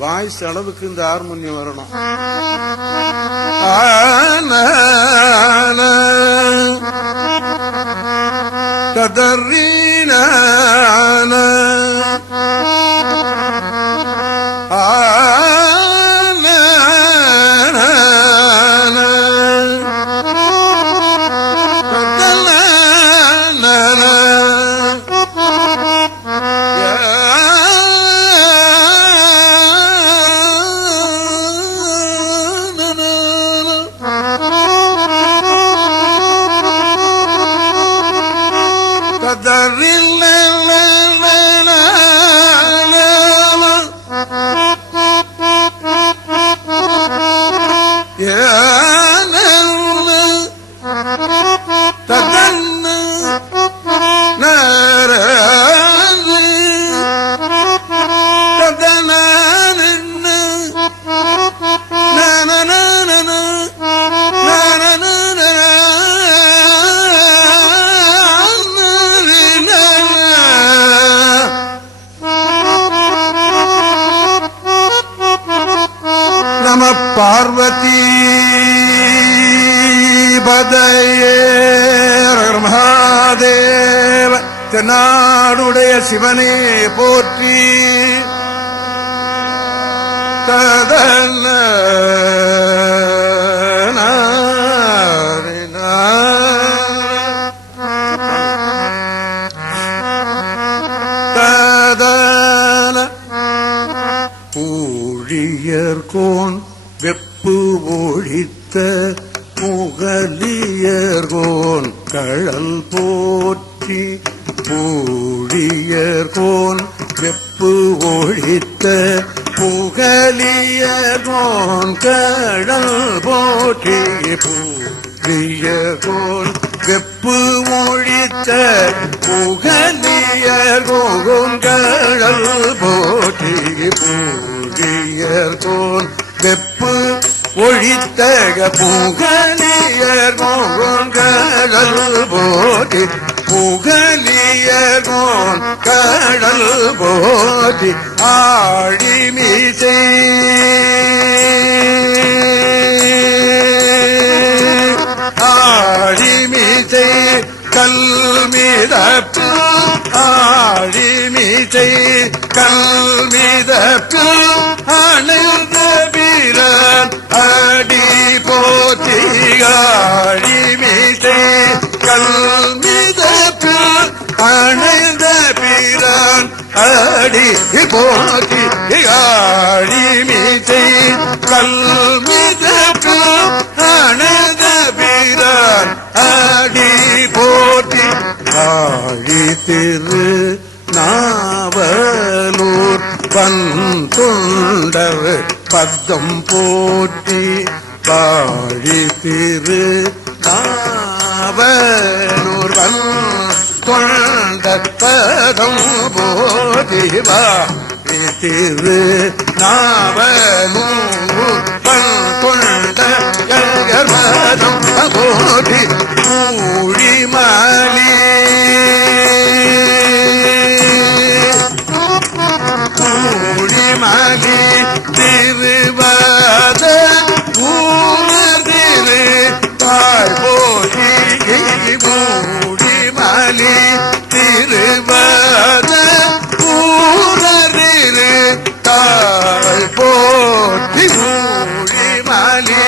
Voice அளவுக்கு இந்த harmonium வரணும். கதறீன பார்வதி பதையே மகாதேவ தென்னாடுடைய சிவனே போற்றி. ததன ஊழியர்கோன் வெப்பு ஒழித்த புகலியர்கோன் கழல் போற்றி. ஊழியர்கோன் வெப்பு ஒழித்த புகலியர்கோன் கழல் போற்றி. ஊழியர்கோன் வெப்பு ஒழித்த புகலியர்கோன் கழல் போற்றி. ஊழியர்கோன் வெப்பு ஒழித்த புகலியர்கோன் கழல் போற்றி. புகலியர்கோன் கழல் போற்றி. ஆழிமிசை ஆழிமிசை கல்மிதப்பு ஆழிமிசை கல்மிதப்பு அணைந்த வீரன் அடி போற்றி. ஆழிமிசை கல்மிதப்பு அணைந்த வீரன் அடி போற்றி. ஆழிமிசை கல்மிதப்பு அணைந்த வீரன் அடி போற்றி. ஆழி திரு நாவலூர் பந்தொண்டர் பதம் போற்றி. வாழி திரு நாவலூர் பந்தொண்டர் பதம் போற்றி. வாழி திரு நாவலூர் பந்தொண்டர் பதம் போற்றி. ஊழிமலி ஊழிமலி திருவத ஊர்திரு தாழ் போற்றி. ஊழிமலி திருவத ஊர்திரு தாழ் போற்றி. ஊழிமலி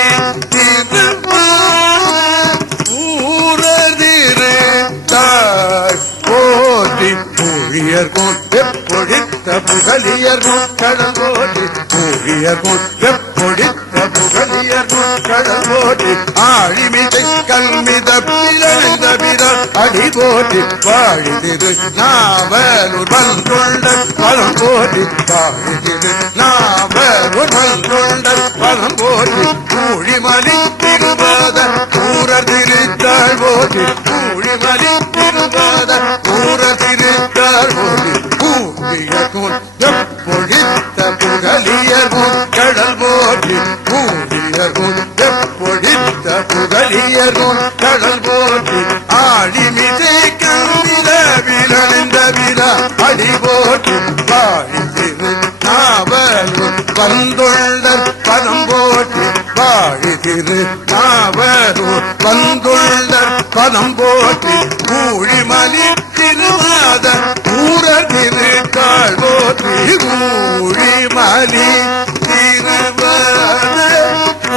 ஊழியர்கோன் வெப்பொழித்த புகலியர்கோன் கடல் போற்றி. ஊழியர்கோன் வெப்பொழித்த புகலியர்கோன் கடல் போற்றி. ஆழிமிசை கல்மித பிறந்த பிற அடி போற்றி வாழி திரு நாவலூர் வந்தொண்டர் பலம் போற்றி வாழி திரு நாவலூர் வந்தொண்டர் பலம் போற்றி ஊழிமலி திருவாத ஊரர் திருத்தாள் போற்றி ஊழிமலி திருவாத ஊரர் திருத்தாள் போற்றி ஊழியர்கோன் எப்பொழித்த புகலியர்கோன் கடல் போற்றி ஊழியர்கோன் எப்பொழித்த புகலியர்கோன் கடல் போற்றி ஆழிமிசை கம்பில விழந்த விழா அடி போற்றி வாழி திரு நாவலூர் வந்தொண்டர் பதம் போற்றி வாழி திரு நாவலூர் வந்தொண்டர் பதம் போற்றி ஊழிமலி திருவாத ஊரர் திருக்காள் போற்றி ஊழிமலி திருவாத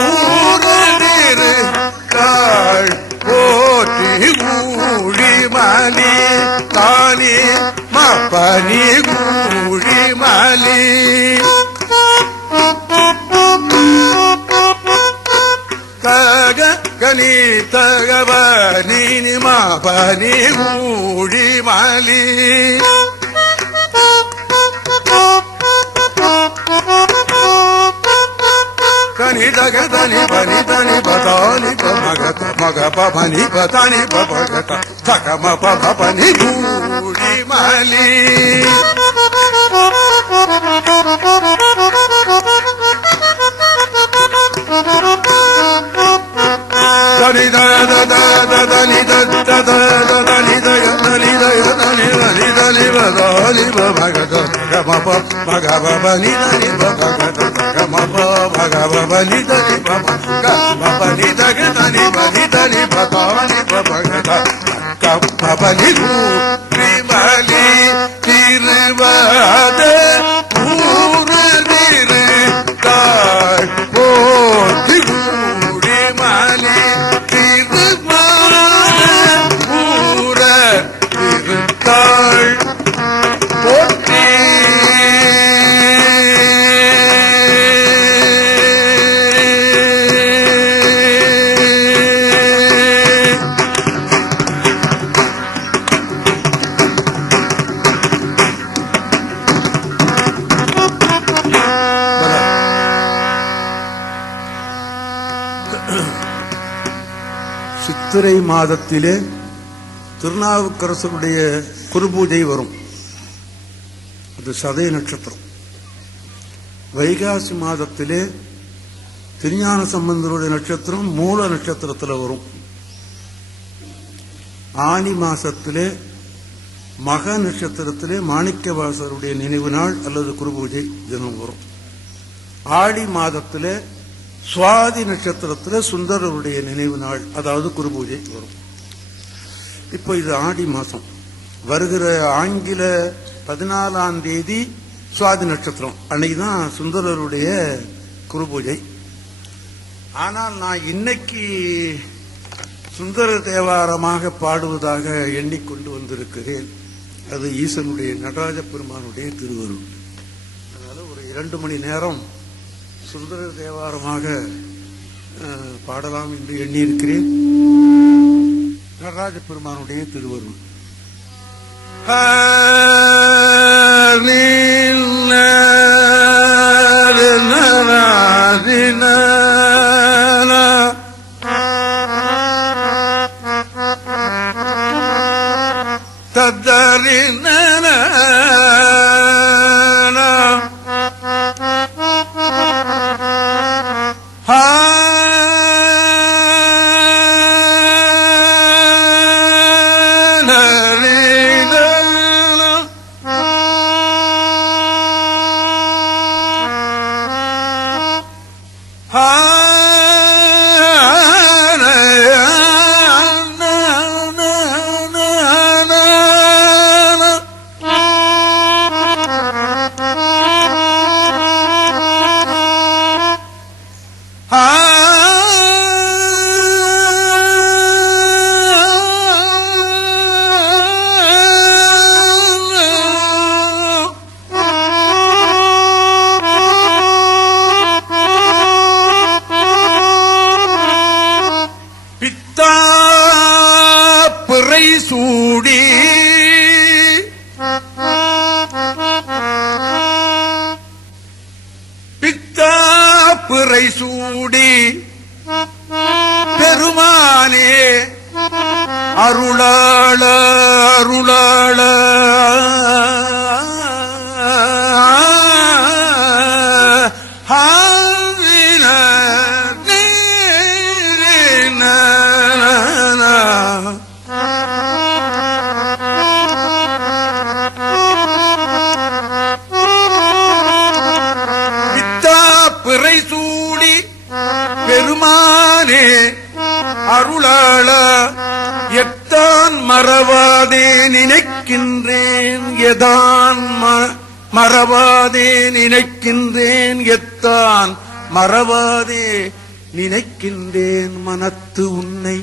ஊரர் திருக்காள் போற்றி ஊழிமலி தானி மப்பனி ஊழிமலி தக கனி தகவ நீ மாபனி ஊழிமலி கனி தக தனி பனி தனி பதானி பமகத மக பபனி பதானி பபகத தகம பபனி ஊழிமலி தனி தத தத தனி தத தனி தய தனி தய தனி தனி தனி பதானி பபகத தகம பகபனி தனி பபகத தகம பகபனி தனி பபகபனி தகதனி பனி தனி பதானி பபகத கபபனி ஊழிமலி திருவாத ஊரர் திருக்காள் போற்றி ஊழிமலி திருவாத ஊரர் திருக்காள் போற்றி சித்திரை மாதத்திலே திருநாவுக்கரசருடைய குருபூஜை வரும். அது சதய நட்சத்திரம். வைகாசி மாதத்திலே திருஞான சம்பந்தருடைய நட்சத்திரம் மூல நட்சத்திரத்தில் வரும். ஆனி மாசத்திலே மக நட்சத்திரத்திலே மாணிக்கவாசருடைய நினைவு நாள் அல்லது குருபூஜை தினம் வரும். ஆடி மாதத்திலே சுவாதி நட்சத்திரத்தில் சுந்தரருடைய நினைவு நாள் அதாவது குருபூஜை வரும். இப்போ இது ஆடி மாசம். வருகிற ஆங்கில 14ஆம் தேதி சுவாதி நட்சத்திரம், அன்னைக்கு தான் சுந்தரருடைய குருபூஜை. ஆனால் நான் இன்னைக்கு சுந்தர தேவாரமாக பாடுவதாக எண்ணிக்கொண்டு வந்திருக்கிறேன். அது ஈசனுடைய நடராஜ பெருமானுடைய திருவருள். அதனால ஒரு 2 மணி நேரம் சுந்தர தேவாரமாக பாடலாம் என்று எண்ணியிருக்கிறேன். நடராஜ பெருமானுடைய திருவருள். தத்தரின சூடி பித்தா பிறை சூடி பெருமானே அருளாள அருளாள பிறை சூடி பெருமானே அருளாள எத்தான் மறவாதே நினைக்கின்றேன் எதான் மறவாதே நினைக்கின்றேன் எத்தான் மறவாதே நினைக்கின்றேன் மனத்து உன்னை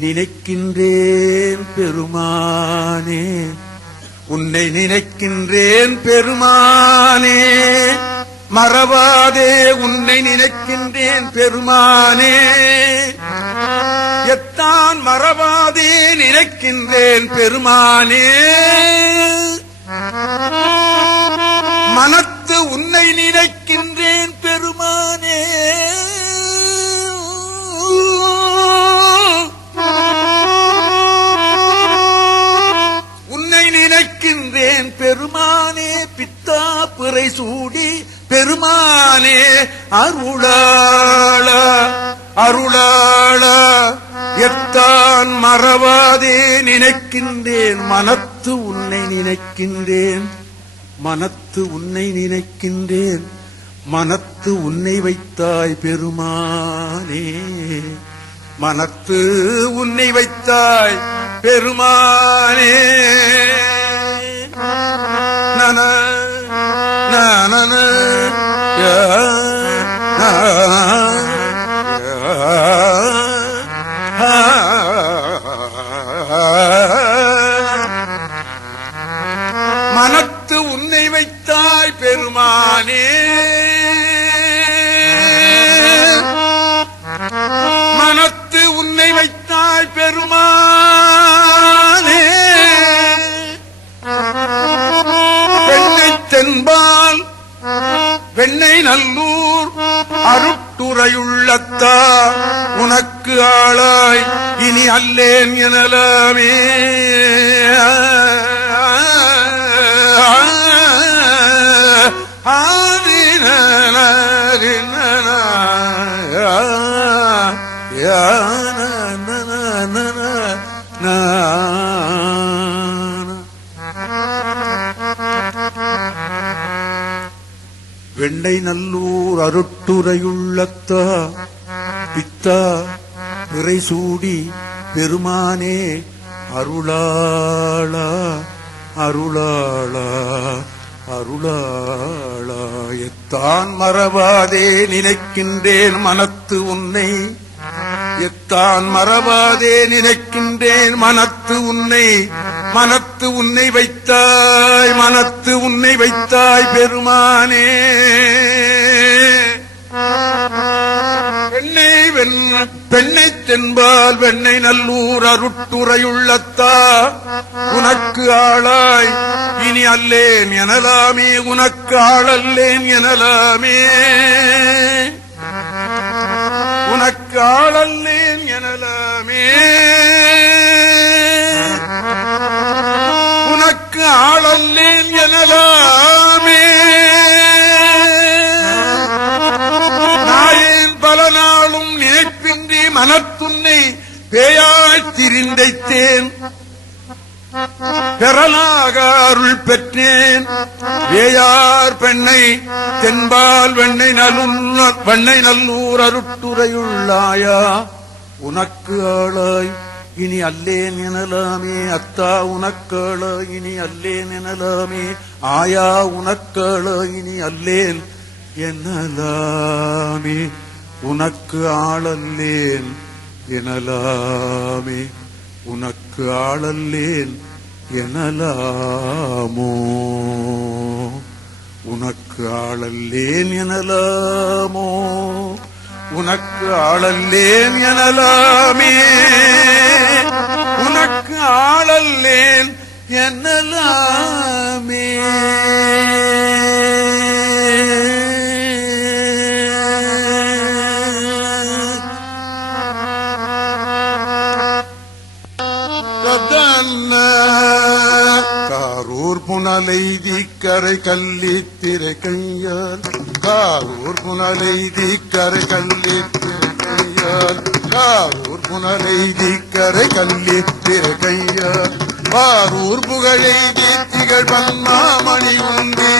நினைக்கின்றேன் பெருமானே உன்னை நினைக்கின்றேன் பெருமானே மறவாதே உன்னை நினைக்கின்றேன் பெருமானே எத்தான் மறவாதே நினைக்கின்றேன் பெருமானே மனத்து உன்னை நினைக்கின்றேன் பெருமானே உன்னை நினைக்கின்றேன் பெருமானே பித்தா பிறை சூடி பெருமானே அருளாள அருளாள எத்தான் மறவாதே நினைக்கின்றேன் மனத்து உன்னை நினைக்கின்றேன் மனத்து உன்னை நினைக்கின்றேன் மனத்து உன்னை வைத்தாய் பெருமானே மனத்து உன்னை வைத்தாய் பெருமானே நன நன மனத்து உன்னை வைத்தாய் பெருமானே மனத்து உன்னை வைத்தாய் பெருமானே பெண்ணை தென்பால் வெண்ணை நல்லூர் அருட்டுரையுள்ளத்தா உனக்கு ஆளாய் இனி அல்லேன் எனலாமே வெண்ணை நல்லூர் அருட்டுரையுள்ளத்தா பித்தா பிறை சூடி பெருமானே அருளாளா அருளாளா அருளாளா எத்தான் மறவாதே நினைக்கின்றேன் மனத்து உன்னை எத்தான் மறவாதே நினைக்கின்றேன் மனத்து உன்னை வைத்தாய் மனத்து உன்னை வைத்தாய் பெருமானே பெண்ணை தென்பால் வெண்ணை நல்லூர் அருட்டுரையுள்ளத்தா உனக்கு ஆளாய் இனி அல்லேன் எனலாமே உனக்கு ஆளல்லேன் எனலாமே உனக்கு ஆளல்லேன் எனலாமே உனக்கு ஆளல்லேன் எனலாமே நாயேன் பல நாளும் நினைப்பின்றி மனத்துன்னை பேயாய் திரிந்தைத்தேன் பெறலாக அருள் பெற்றேன் வேயார் பெண்ணை தென்பால் வெண்ணை நல்லூர் அருட்டுரையுள்ளாயா உனக்கு ஆளாய் இனி அல்லேன் எனலாமே அத்தா உனக்கு ஆளாய் இனி அல்லேன் எனலாமே ஆயா உனக்கு ஆளாய் இனி அல்லேன் எனலாமே உனக்கு ஆளல்லேன் எனலாமே உனக்கு ஆளல்லேன் எனலாமோ உனக்கு ஆளல்லேன் எனலாமோ உனக்கு ஆளல்லேன் எனலாமே, உனக்கு ஆளல்லேன் எனலாமே. காரூர் புனலைதி கரை கல்லித்திரை கையால், காரூர் புனலைதி கரை கல்லித்திரை கையால், காரூர் புனலைதி கரை கல்லித்திரை கையால், பாரூர் புகழெய்தி திகழ் பன்மாமணி உந்தி,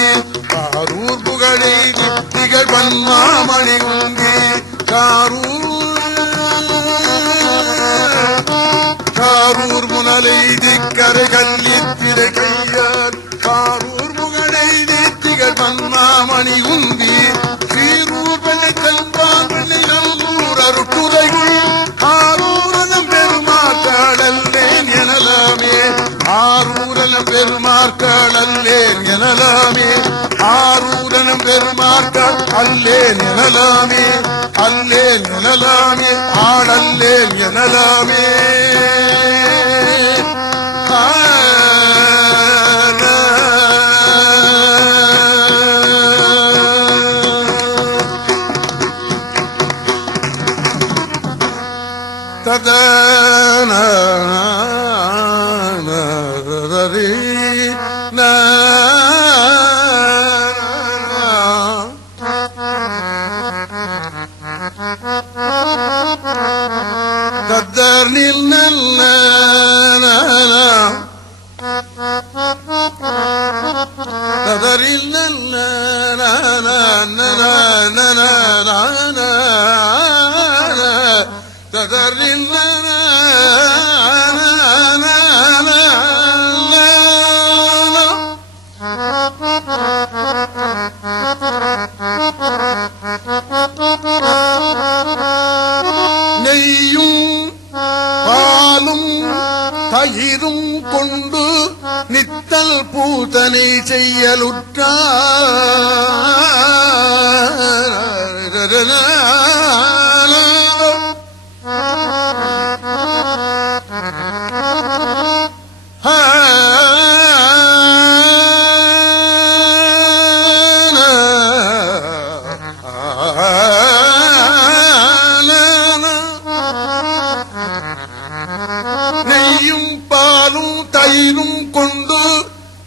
பாரூர் புகழெய்தி திகழ் பன்மாமணி உந்தி, காரூர் புனலைதி கரை கல்லித்திரை கையால், காரூர் புகழெய்தி திகழ் பன்மாமணி உந்தி, சீரூர் வெள்ளை செல்வான் வெள்ளை நல்லூர் அருட்டுரைகள், ஆரூரனும் பெருமாக்காடல்லேன் எனலாமே, ஆரூரனும் பெருமாக்காடல்லேன் எனலாமே, ஆரூரனும் பெருமாக்கால் அல்லேன் எனலாமே, அல்லேன் எனலாமே, ஆடல்லேன் எனலாமே. ததன கதர்னில் நல்ல கதரில் நல்ல கதரில் நெய்யும் பாலும் தயிரும் கொண்டு நித்தல் பூதனை செய்யலுற்றார், நெய்யும் பாலும் தயிரும் கொண்டு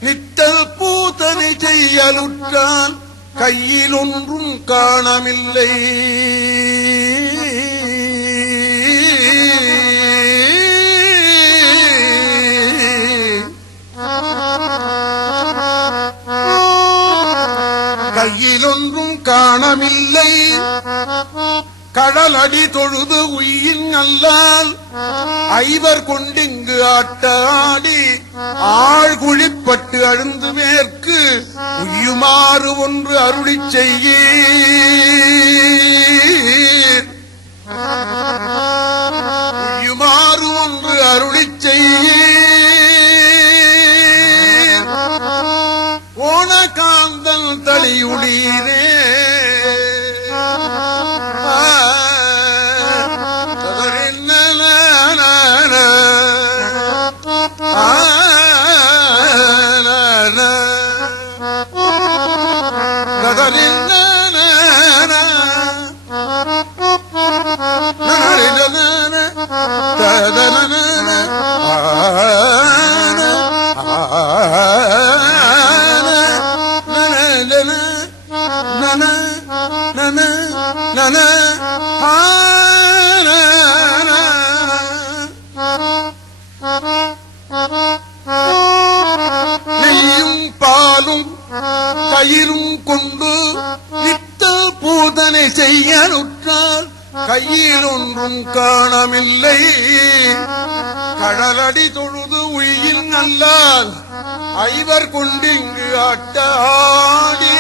நித்தல் பூதனை செய்யலுற்றான், கையில் ஒன்றும் காணமில்லை, கையில் ஒன்றும் காணமில்லை, கடலடி தொழுது உயின் அல்லால் ஐவர் கொண்டிங்கு ஆட்டாடி, ஆழ்குழிப்பட்டு அழுந்து மேற்கு உய்யுமாறு ஒன்று அருளிச் செய்யீர், உய்யுமாறு ஒன்று அருளிச் செய்யீர், ஓணகாந்தல் தளியுளீரே, நெய்யும் பாலும் தயிரும் கொண்டு நித்த பூதனை செய்யலுற்றால், கையில் ஒன்றும் காணமில்லை, கடலடி தொழுது உயில் நல்லால் ஐவர் கொண்டிங்கு ஆட்டாடி,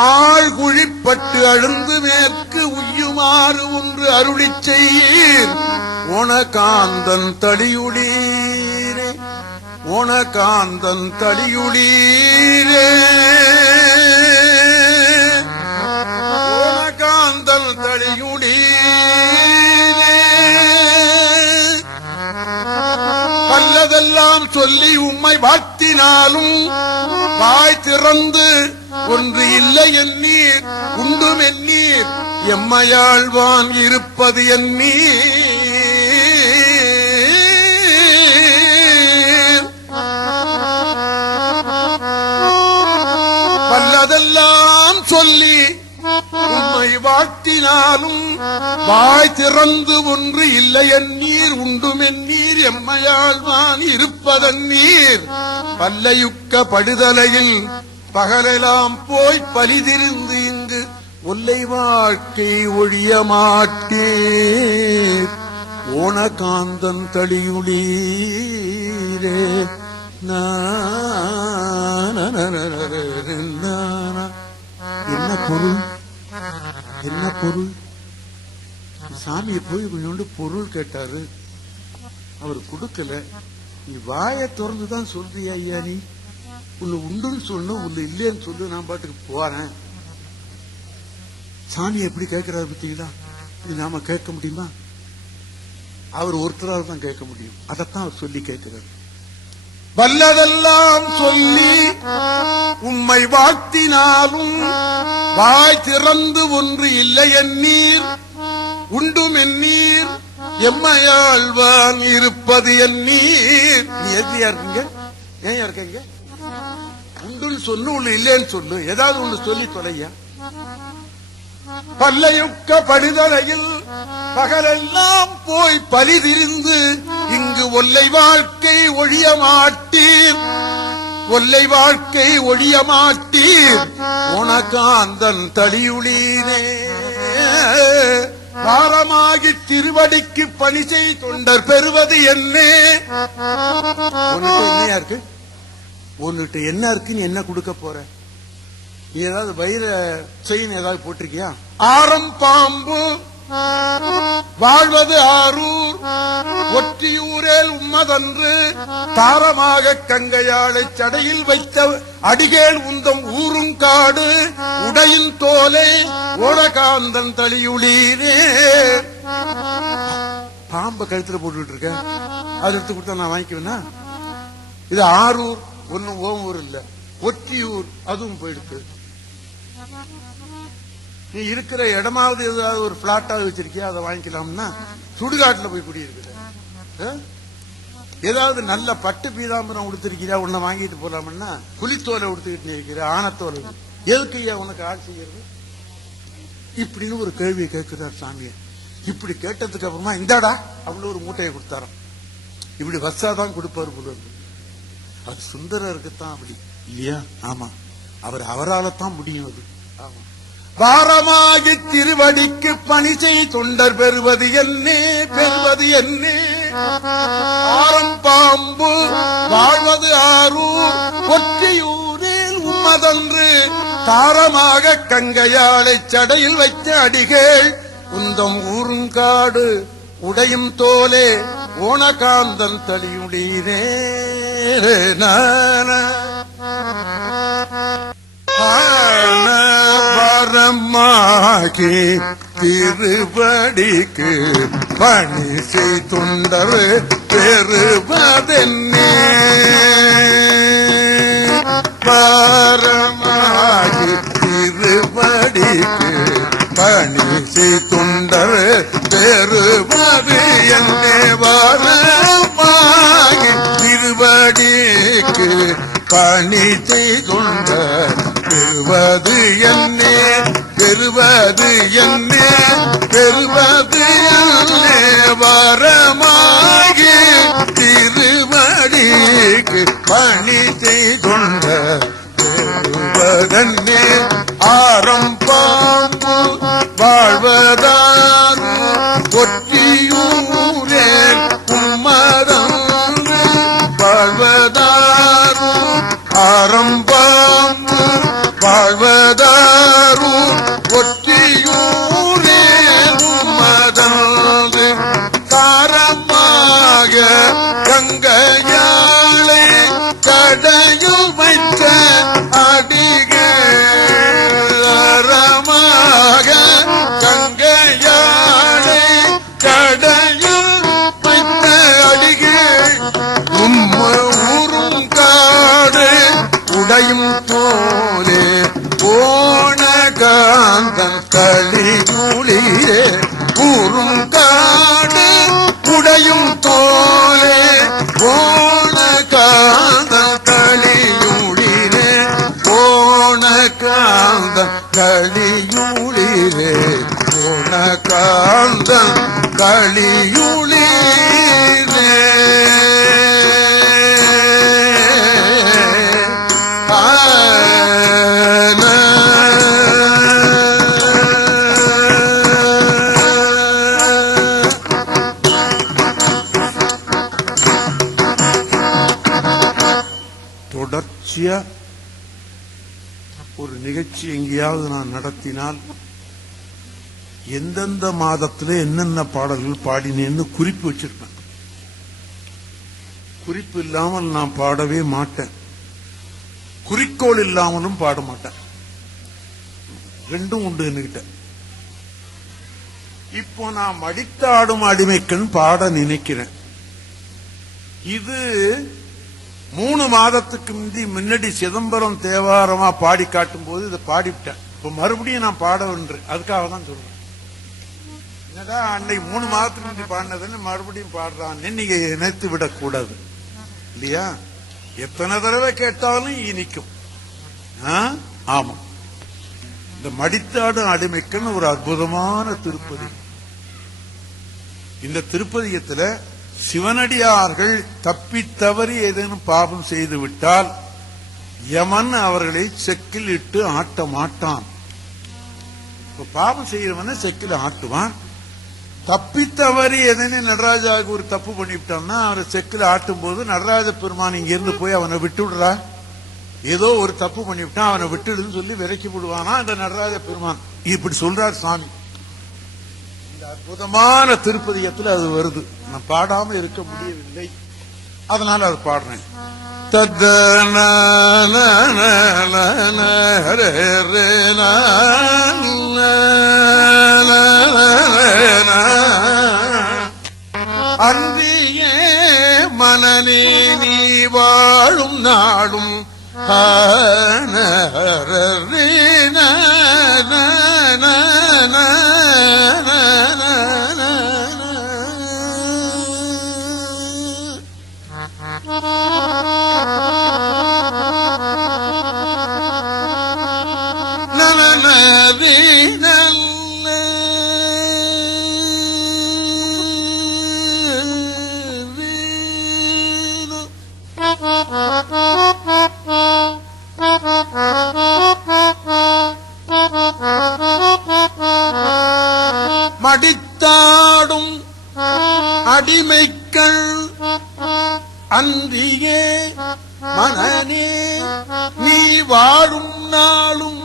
ஆழ்குழிப்பட்டு அழுந்து மேற்கு உய்யுமாறு ஒன்று அருளிச் செய்யீர், ஓணகாந்தன் தளியுளீரே, ஓணகாந்தன் தளியுளீரே, ஓணகாந்தன் தளியுளீரே. சொல்லி உம்மை வாழ்த்தினாலும் வாய் திறந்து ஒன்று இல்லை எண்ணீர் உண்டும் எண்ணீர் எம்மையாழ்வான் இருப்பது எண்ணீர் வல்லதெல்லாம் சொல்லி உம்மை வாழ்த்தினாலும் வாய் திறந்து ஒன்று இல்லை எண்ணீர் உண்டும் எண்ணீர் எம்மையாழ்வான் இருப்பதன்னீர் பல்லையுக்க படுதலையில் பகலெல்லாம் போய் பலிதிருந்து இங்கு ஒல்லை வாழ்க்கை ஒழிய மாட்டீர் ஓணகாந்தன் தளியுளீரே என்ன பொருள் என்ன பொருள் சாமியை போய் கொஞ்சோண்டு பொருள் கேட்டாரு அவர் கொடுக்கல நீ வாயை திறந்துதான் சொல்றியா ஐயா நீ உன்னை உண்டுன்னு சொல்லு உன்னை இல்லைன்னு சொல்லு நான் பாட்டுக்கு போறேன் சாமி எப்படி கேட்கிறாரு பத்தீங்களா இது நாம கேட்க முடியுமா அவர் ஒருத்தரால் தான் கேட்க முடியும் அதைத்தான் அவர் சொல்லி கேட்கிறார் வல்லதெல்லாம் சொல்லி உம்மை வாழ்த்தினாலும் வாய் திறந்து ஒன்று இல்லை எண்ணீர் உண்டும் எண்ணீர் எம்மையாழ்வான் இருப்பது எண்ணீர் நீ எதிரியா இருக்கீங்க ஏன் இருக்கீங்க உண்டுன்னு சொல்லு ஒண்ணு இல்லைன்னு சொல்லு ஏதாவது ஒண்ணு சொல்லி தொலையா பல்லையுக்க படுதலையில் பகலெல்லாம் போய் பலிதிரிந்து இங்கு ஒல்லை வாழ்க்கை ஒழிய மாட்டீர் ஒல்லை வாழ்க்கை ஒழிய மாட்டீர் உனக்காந்தன் தளியுளீரே பாரமாகி திருவடிக்கு பணி செய் தொண்டர் பெறுவது என்னே என்னையா இருக்கு உன்கிட்ட என்ன இருக்குன்னு என்ன கொடுக்க போற நீ ஏதாவது வயிற செயின் ஏதாவது போட்டிருக்கியா ஆரம் பாம்பு வாழ்வது ஆரூர் ஒற்றியூரேல் உம்மதன்று தாரமாக கங்கையாளை சடையில் வைத்த அடிகேள் உந்தம் ஊரும் காடு உடையின் தோலை ஓடகாந்தன் தளியுளீரே பாம்பை கழுத்துல போட்டுட்டு இருக்க அது எடுத்து கொடுத்தா நான் வாங்கிக்குவேனா இது ஆரூர் ஒன்னும் ஓம் ஊர் இல்ல ஒற்றியூர் அதுவும் போயிடுத்து நீ இருக்கிற இடமாவது ஏதாவது ஒரு பிளாட்டாவது வச்சிருக்கியா அதை வாங்கிக்கலாம்னா சுடுகாட்டுல போய் குடியிருக்கிற ஏதாவது நல்ல பட்டு பீதாம்பரம் உடுத்திருக்கிறியா உன்னை வாங்கிட்டு போலாம்னா புலித்தோலை உடுத்துக்கிட்டு இருக்கிற ஆனத்தோலை எதுக்கு ஐயா உனக்கு ஆள் செய்யறது இப்படின்னு ஒரு கேள்வியை கேட்கிறார் சாமியை இப்படி கேட்டதுக்கு அப்புறமா இந்தாடா அவ்வளவு ஒரு மூட்டையை கொடுத்தாராம் இப்படி வச்சாதான் கொடுப்பாரு போல அது சுந்தரருக்குத்தான் அப்படி இல்லையா ஆமா அவரால் தான் முடியும் அது ஆமா வாரமாகி திருவடிக்கு பணி செய் தொண்டர் பெறுவது என்னே ஆரம் பாம்பு வாழ்வது ஆரூர் ஒற்றியூரில் உம்மதன்று தாரமாக கங்கையாளை சடையில் வைத்த அடிகள் உந்தம் ஊருங்காடு உடையும் தோலே ஓணகாந்தன் தளியுளீரே வரமாகி திருவடிக்கு பணி செய் தொண்டர் பெறுவதென்னே வரமாகி திருவடிக்கு பணி செய் தொண்டர் பெறுவது என்னே வரமாகி திருவடிக்கு பணி செய் தொண்டர் பெறுவது என்னே வரமாகி திருவடிக்கு பணி செய்தொண்ட பெறுவதன்னே ஆரம் பாம்பு வாழ்வதார் ஒற்றியூரே உம்மதம் வாழ்வதார் ஆரம் பாம்பு வாழ்வதாரும் ஒற்றியூரே உம்மதன்று தாரமாக கங்கையாளை கடையில் வைத்த அடிகரமாக கங்கையாளை ஊரும் காடு உடையும் தோலே போன காந்த களியூடிலே போன காந்த களியூடிலே போன காந்த களியூடிலே தொடர்ச்சியா ஒரு நிகழ்ச்சி எங்கேயாவது நான் நடத்தினால் எந்தெந்த மாதத்தில் என்னென்ன பாடல்கள் பாடினேன்னு குறிப்பு வச்சிருப்பேன். குறிப்பு இல்லாமல் நான் பாடவே மாட்டேன், குறிக்கோள் இல்லாமலும் பாட மாட்டேன். ரெண்டும் உண்டு என்கிட்ட. இப்போ நான் மடித்தாடும் அடிமைக்கண் பாட நினைக்கிறேன். இது 3 மாதத்துக்கு முன்னாடி சிதம்பரம் தேவாரமா பாடி காட்டும் போது இதை பாடிவிட்டேன். இப்ப மறுபடியும் நான் பாட ஒன்று, அதுக்காக தான் சொல்றேன். என்னதான் அன்னைக்கு 3 மாதத்துக்கு முன்னாடி பாடினதுன்னு மறுபடியும் பாடுறான்னு நீங்க நினைத்து விடக்கூடாது இல்லையா? எத்தனை தடவை கேட்டாலும் இனிக்கும். ஆமா, இந்த மடித்தாடும் அடிமைக்குன்னு ஒரு அற்புதமான திருப்பதி. இந்த திருப்பதியத்துல சிவனடியார்கள் தப்பி தவறி ஏதேனும் பாவம் செய்து விட்டால் யமன் அவர்களை செக்கில் இட்டு ஆட்ட மாட்டான். பாவம் செய்யறவன செக்கில் ஆட்டுவான். தப்பி தவறி ஏதேனும் நடராஜாவுக்கு ஒரு தப்பு பண்ணிவிட்டான்னா அவரை செக்கில் ஆட்டும் போது நடராஜ பெருமான் இங்க இருந்து போய் அவனை விட்டு விடுறா, ஏதோ ஒரு தப்பு பண்ணிவிட்டான் அவனை விட்டுடுன்னு சொல்லி விரைக்கி விடுவானா இந்த நடராஜ பெருமான். இப்படி சொல்றார் சாமி. அற்புதமான திருப்பதியத்தில் அது வருது. நான் பாடாம இருக்க முடியவில்லை, அதனால அது பாடுறேன். அன்றியே மனநே நீ வாழும் நாடும் மடித்தாடும் அடிமைக்கள் அன்றியே மனநே நீ வாழும் நாளும்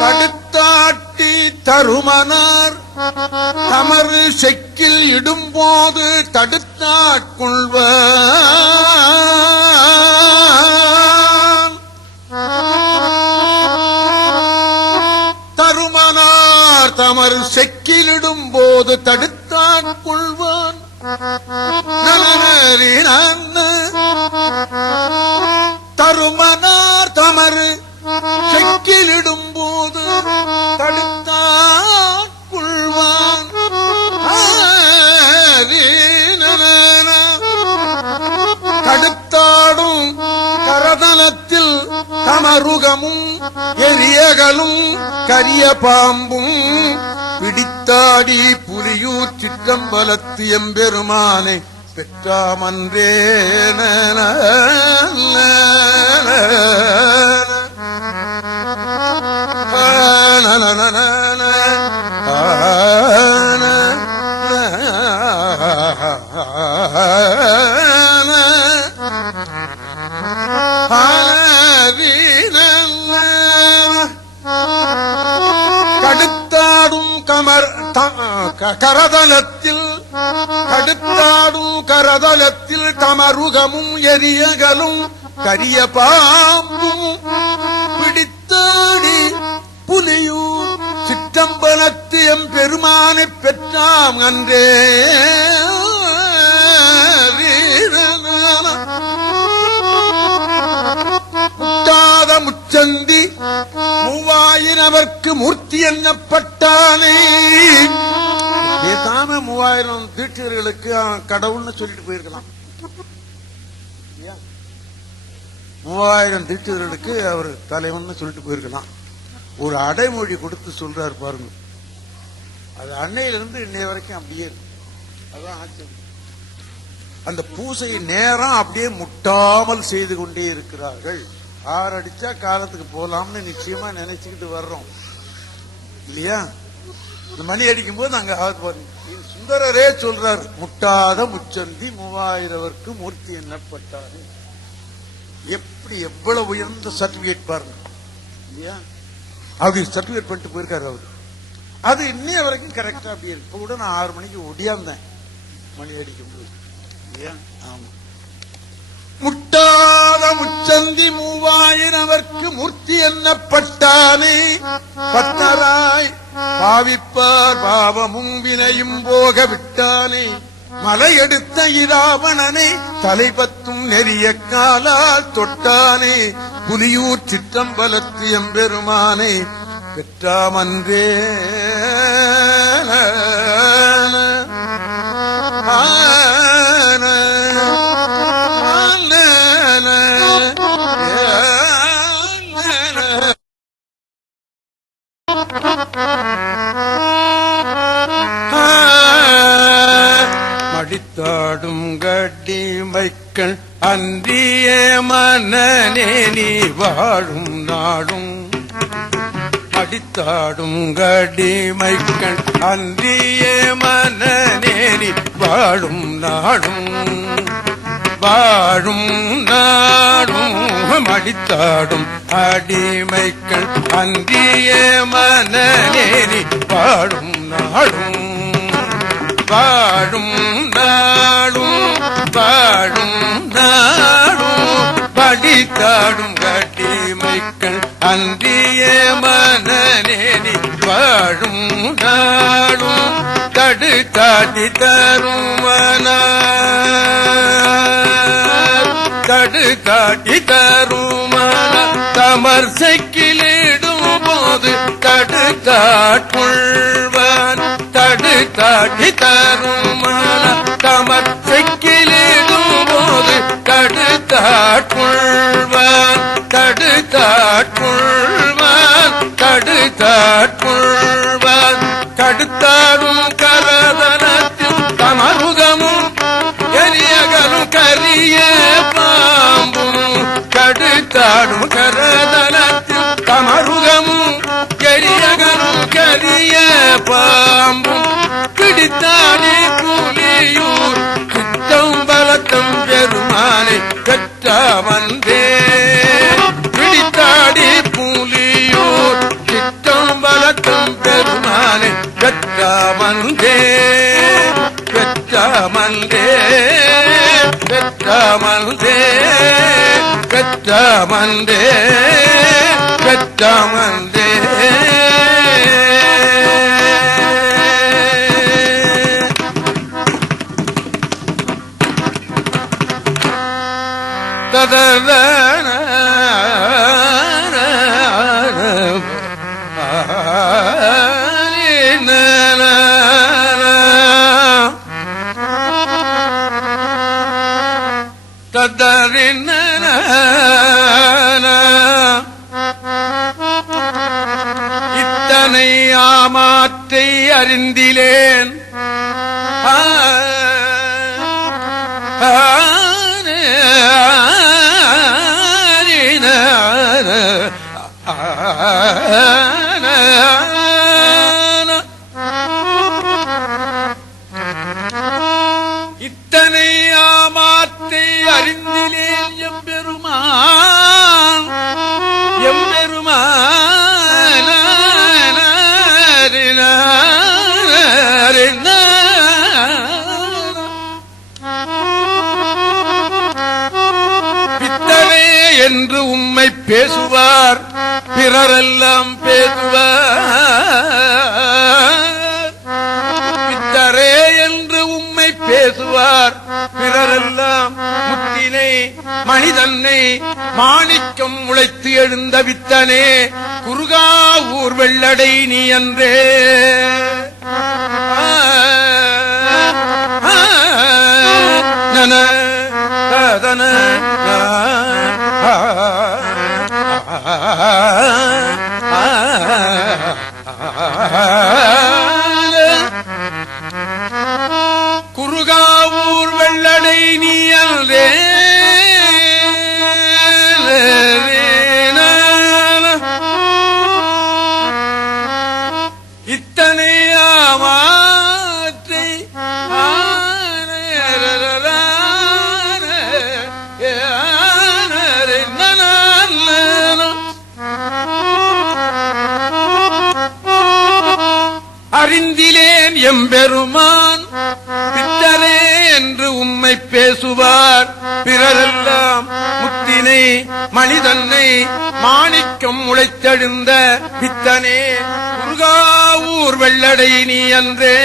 தடுத்தாட்டி தருமனார் தமறு செக்கில் இடும்போது தடுத்தாட்கொள்வார். தருமனார் தமறு செக்கிலிடும் போது தடுத்தாட்கொள்வான். தருமனார் தமறு செக்கிலிடும் போது தடுத்தாட்கொள்வான். தடுத்தாடும் கரதலத்தில் தமருகமும் எரியகலும் கரிய பாம்பும் பிடித்தாடி புலியூர் சிற்றம்பலத்து எம்பெருமானை பெற்றாமன்றே. கரதலத்தில் கடுத்தாடும் கரதலத்தில் தமருகமும் எரியகலும் கரிய பாம்பும் பிடித்தாடி புலியூர் சிற்றம்பலத்து எம்பெருமானை பெற்றாம் அன்றே முட்டாத முச்சந்தி மூவாயிரவர்க்கு மூர்த்தி எண்ணப்பட்டானே. பேசாம 3000 தீட்சர்களுக்கு கடவுள்னு சொல்லிட்டு போயிருக்கலாம். 3000 தீட்சர்களுக்கு அவர் தலைவன் சொல்லிட்டு போயிருக்கலாம். ஒரு அடைமொழி கொடுத்து சொல்றாரு பாருங்க. அது அன்னையிலிருந்து இன்னைய வரைக்கும் அப்படியே இருக்கு. அதான் ஆச்சரியம். அந்த பூசை நேரம் அப்படியே முட்டாமல் செய்து கொண்டே இருக்கிறார்கள். ஆறடிச்சா காலத்துக்கு போலாம்னு நிச்சயமா நினைச்சுக்கிட்டு வர்றோம் இல்லையா? இந்த மணி அடிக்கும் போது அங்க சுந்தரரே சொல்றார், முட்டாத முச்சந்தி 3000வர்க்கு மூர்த்தி எண்ணப்பட்டாரு. எப்படி எவ்வளவு உயர்ந்த சர்டிபிகேட் பாருங்க இல்லையா? அப்படி சர்டிபிகேட் பண்ணிட்டு போயிருக்காரு அவரு. அது இன்னைய வரைக்கும் கரெக்டா அப்படி இருக்கு. இப்ப கூட நான் 6 மணிக்கு ஒடியாந்தேன் மணி அடிக்கும் போது இல்லையா? ஆமா. முட்டாத முச்சந்தி 3000வர்க்கு மூர்த்தி எண்ணப்பட்டானே. பத்தராய் பாவிப்பார் பாவமும் வினையும் போக விட்டானே. மலை எடுத்த இராவணனை தலைபத்தும் நெறிய காலால் தொட்டானே. புலியூர் சிற்றம்பலத்து எம்பெருமானை பெற்றாமன்றே. மடித்தாடும் கடிமைக்கள் அன்றிய மனநே நீ வாழும் நாடும். மடித்தாடும் கடிமைக்கள் அன்றிய மனநே நீ வாழும் நாடும். வாழும் நாடும் மடித்தாடும் அடிமைக்கள் அன்றிய மனநேரி வாழும் நாடும். வாழும் நாடும் வாழும் நாடும் படித்தாடும் கடிமைக்கள் அன்றிய மனநேரி வாழும் நாடும். தடுத்தாட்டி தருமனா தடுத்தாட்டி தருமன தமர் சைக்கிளிடும் போது தடுத்தாட்கொள்வான். தடுத்தாட்டி தருமன தமர் சைக்கிளிடும் போது தடுத்தாட்கொள்வான். தடுத்தாட்கொள்வான் தடுத்தாட்கொள்வான். கடுத்தாடும் கரதனத்தில் தமருகமும் எரியகலும் கரிய பாம்பும். கடுத்தாடும் கரதனத்தில் தமருகமும் எரியகலும் கரிய பாம்பும். பிடித்தாடி புலியூர் சிற்றம்பலத்தம் பெருமானை பெற்றாமன்றே. பிடித்தாடி புலியூர் சிற்றம்பலத்தம் பெருமானை பெற்றாமன்றே. பெற்றாமன்றே பெற்றாமன்றே பெற்றாமன்றே பெற்றாமன்றே. ததவன ததறின இத்தனை ஆமாற்றை அறிந்திலேன். இத்தனை ஆமாற்றை அறிந்திலேன் எம்பெருமான். எம்பெருமான் என்று உம்மை பேசுவார் பிறரெல்லாம் பேசுவார். பித்தரே என்று உம்மை பேசுவார் பிறரெல்லாம் முத்தினை மனிதன்னை மாணிக்கம் உழைத்து எழுந்த வித்தனே குருகாவூர் வெள்ளடை நீ அன்றே. குருகாவூர் வெள்ளடை நீ அன்றே. இத்தனை ஆமாற்றை அறிந்திலேன் எம்பெருமான் பித்தரே என்று உம்மை பேசுவார் பிறரெல்லாம் முத்தினை மனிதன்னை மாணிக்கம் உழைத்தெழுந்த பித்தனே குருகாவூர் வெள்ளடை நீ அன்றே.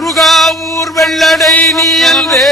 குருகாவூர் வெள்ளடை நீ அன்றே.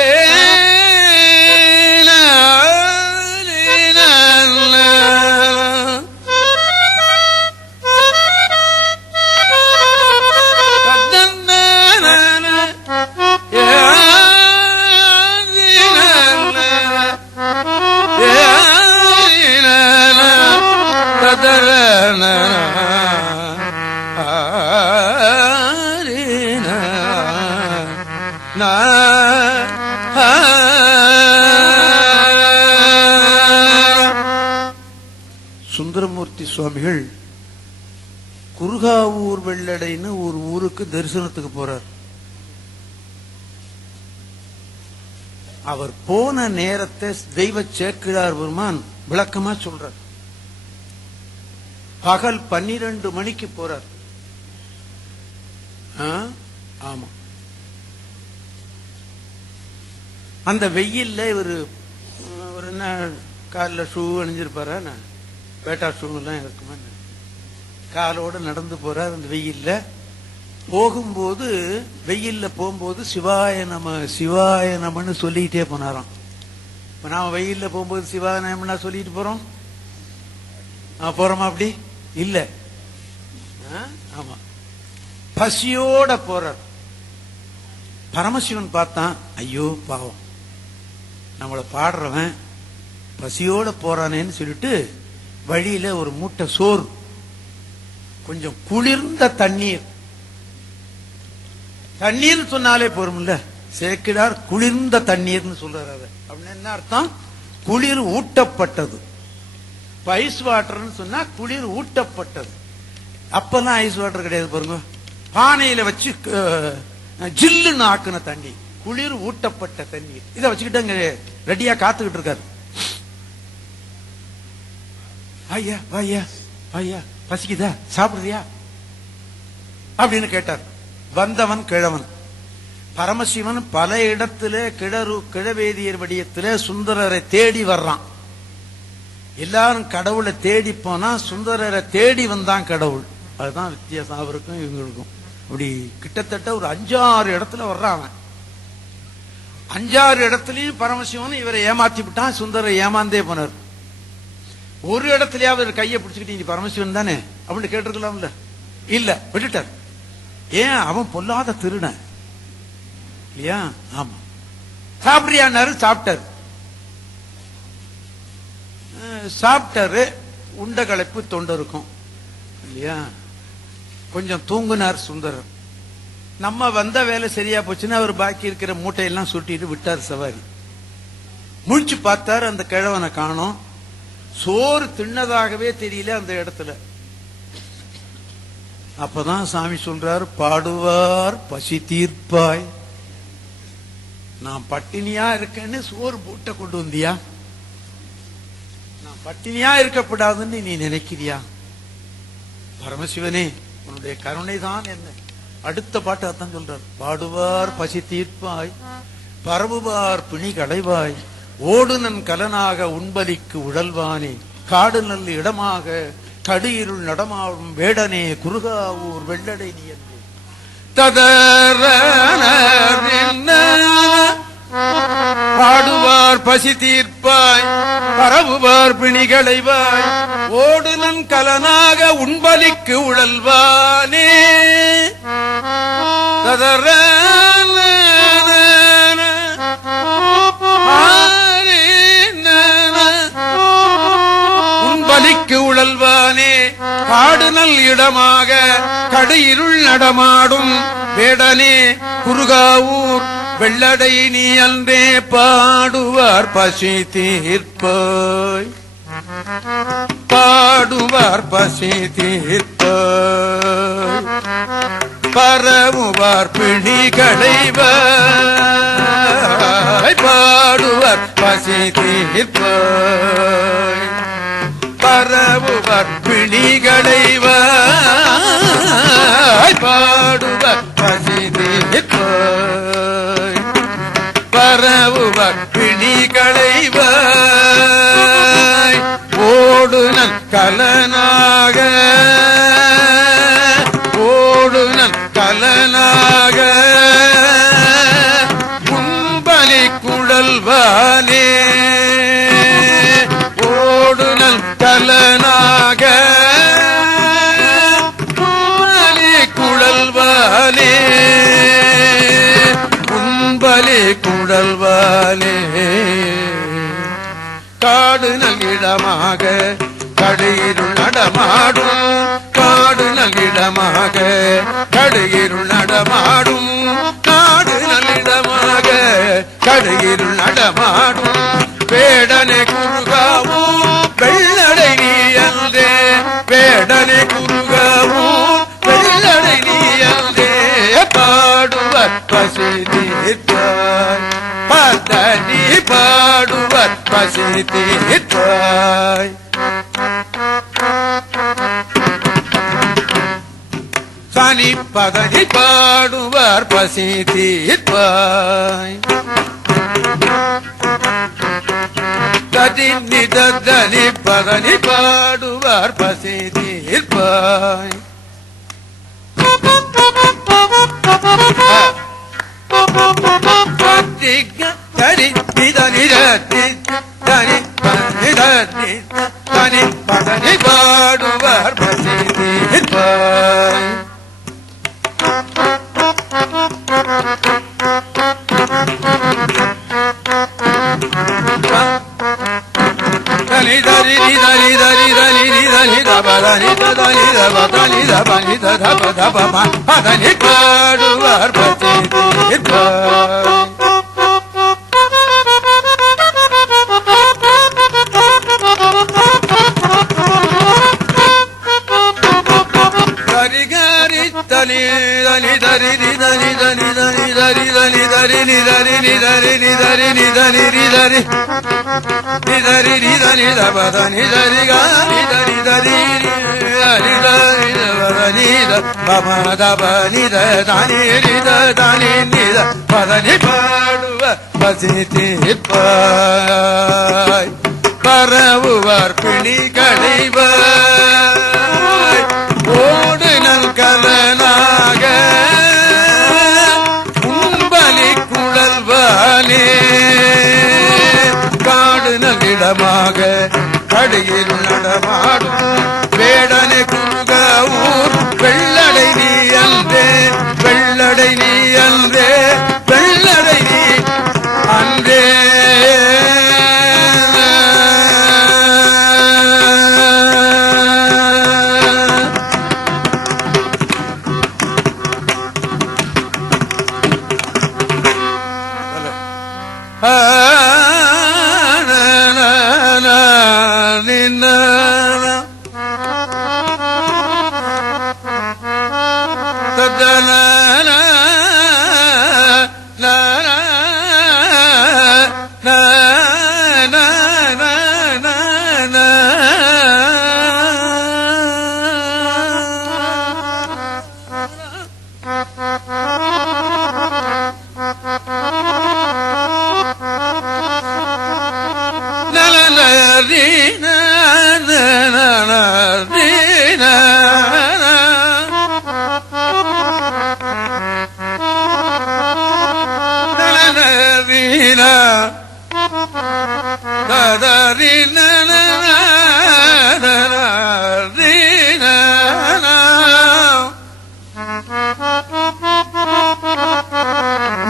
சுந்தரமூர்த்தி சுவாமிகள் குருகாவூர் வெள்ளடைன்னு ஒரு ஊருக்கு தரிசனத்துக்கு போறார். அவர் போன நேரத்தை தெய்வ சேக்கிழார் பெருமான் விளக்கமா சொல்றார். பகல் 12 மணிக்கு போறார். ஆமா, அந்த வெயில்ல இவரு ஒரு என்ன காலில் ஷூ அணிஞ்சிருப்பாரா, பேட்டா ஷூ எல்லாம் இருக்குமா, காலோட நடந்து போறார். அந்த வெயில்ல போகும்போது, வெயில்ல போகும்போது சிவாய நம சிவாய நமன்னு சொல்லிக்கிட்டே போனாராம். இப்ப நாம வெயில்ல போகும்போது சிவாய நமன்னா சொல்லிட்டு போறோம், போறோமா? அப்படி இல்ல. ஆமா, பசியோட போறார். பரமசிவன் பார்த்தான், ஐயோ பாவம் நம்மளை பாடுறவன் பசியோட போறானேன்னு சொல்லிட்டு வழியில ஒரு மூட்டை சோறு, கொஞ்சம் குளிர்ந்த தண்ணீர். தண்ணீர் சொன்னாலே போரும்ல, சேக்கிடார் குளிர்ந்த தண்ணீர்னு சொல்றாரு. அப்படின்னு என்ன அர்த்தம்? குளிர் ஊட்டப்பட்டது. ஐஸ் வாட்டர்னு சொன்னா குளிர் ஊட்டப்பட்டது. அப்பெல்லாம் ஐஸ் வாட்டர் கிடையாது பாருங்க, பானையில வச்சு ஜில்லுன்னு ஆக்குன தண்ணி, குளிர் ஊட்டப்பட்ட தண்ணீர். இதை வச்சுக்கிட்டு அங்க ரெடியா காத்துக்கிட்டு இருக்காரு. ஐயா ஐயா ஐயா பசிக்குதா, சாப்பிடுறியா அப்படின்னு கேட்டார். வந்தவன் கிழவன். பரமசிவன் பல இடத்துல கிழவேதியர் வடியத்திலே சுந்தரரை தேடி வர்றான். எல்லாரும் கடவுளை தேடி போனா சுந்தரரை தேடி வந்தான் கடவுள். அதுதான் வித்தியாசம் அவருக்கும் இவங்களுக்கும். அப்படி கிட்டத்தட்ட ஒரு 5-6 இடத்துல வர்றான். 5-6 இடத்துலயும் பரமசிவன் இவரை ஏமாத்தி விட்டான், சுந்தரரை ஏமாந்தே போனார். ஒரு இடத்துலயாவது கையை பிடிச்சுக்கிட்டு நீ பரமசிவன் தானே அப்படின்னு கேட்டிருக்கலாம்ல, இல்ல விட்டுட்டார். ஏன்? அவன் பொல்லாத திருடன் இல்லையா? ஆமா. சாப்பிட்றியான்னாரு, சாப்பிட்டாரு. சாப்பிட்டாரு, உண்ட களைப்பு தொண்டருக்கும் இல்லையா? கொஞ்சம் தூங்குனார் சுந்தரர். நம்ம வந்த வேலை சரியா போச்சுன்னா அவர் பாக்கி இருக்கிற மூட்டையெல்லாம் சுட்டிட்டு விட்டார் சவாரி. முழிச்சு பார்த்தாரு, அந்த கிழவனை காணோம். சோறு தின்னதாகவே தெரியல அந்த இடத்துல. அப்பதான் சாமி சொல்றார், பாடுவார் பசி தீர்ப்பாய். நான் பட்டினியா இருக்கேன்னு சோறு பூட்ட கொண்டு வந்தியா? நான் பட்டினியா இருக்கப்படாதுன்னு நீ நினைக்கிறியா? பரமசிவனே, உன்னுடைய கருணை தான் என்ன. அடுத்த பாட்டு அதான் சொல்றார், பாடுவார் பசி தீர்ப்பாய், பரவுவார் பிணி களைவாய், ஓடுனன் கலனாக உண்பலிக்கு உழல்வானே, காடு நல்ல இடமாக கடு இருள் நடமாடும் வேடனே, குருகாவூர் வெள்ளடை நீ என்று பாடுவார் பசி தீர்ப்பாய், பரவுவார் பிணிகளைவாய், ஓடுனன் கலனாக உண்பலிக்கு உழல்வானே. உண்பலிக்கு உழல்வானே, காடுநல் இடமாக கடு இருள் நடமாடும் வேடனே, குருகாவூர் வெள்ளடை நீ அன்றே, பாடுவார் பசி தீர்ப்பாய், பாடுவார் பசி தீர்ப்பாய், பரவுவார் பிணி களைவாய், பாடுவார் பசி தீர்ப்பாய், பரவுவார் பிணி களைவாய், பாடுவார் பசி தீர்ப்பாய், பரவுவார் பிணி களைவாய், ஓடுனல் கலனாக, ஓடுனல் கலனாக கும்பலி குழல்வானே, ஓடுனல் கலனாக கும்பலி குழல்வானே, கும்பலி குழல்வானே, காடு நல்கிடமாக கடுகிருள் நடமாடும், காடு நல்கிடமாக கடுகிருள் நடமாடும், காடு நல்கிடமாக கடுகிருள் நடமாடும் வேடனை குருகாவும் வெள்ளடை நீ அன்றே, வேடனை குருகாவும் வெள்ளடை நீ அன்றே, பாடுவர் பசி தீர்ப்பாய், பதனி பாடுவர் பசி தீர்ப்பாய், சனி பதனி பாடுவார் பசி தீர்ப்பாய், தனி நிதனி பதனி பாடுவார் பசி தீர்ப்பாய், தனி நிதனி தனி தனி பதனி பாடுவார் பசி தீர்ப்பாய், தனி தரி தரி தரி தரி தரி தபதனி தனி தபதனி தபனி தப தப பதனி பாடுவார் பசி தீர்ப்பாய், தனி தனி தரி தனி தனி தனி தரி தனி தரி நி தரி நி தரி நி தரி நி தரி நி தரி நி தரி நி தனி தபத நி தரி கா நி தரி தரி நி தரி தபத நி த பம தப நி த தனி நி த தனி நி த பதனி பாடுவ பசி தீர்ப்பாய், பரவுவார் பிணி களைவாய், ஓடுனல் கலனாக உண்பலி குழல்வானே, காடு நல்கிடமாக கடுகிருள் நடமாடும் வேடனை குருகாவூர் வெள்ளடை நீ அன்றே, வெள்ளடை நீ அன்றே, வெள்ளடை நீ அன்றே.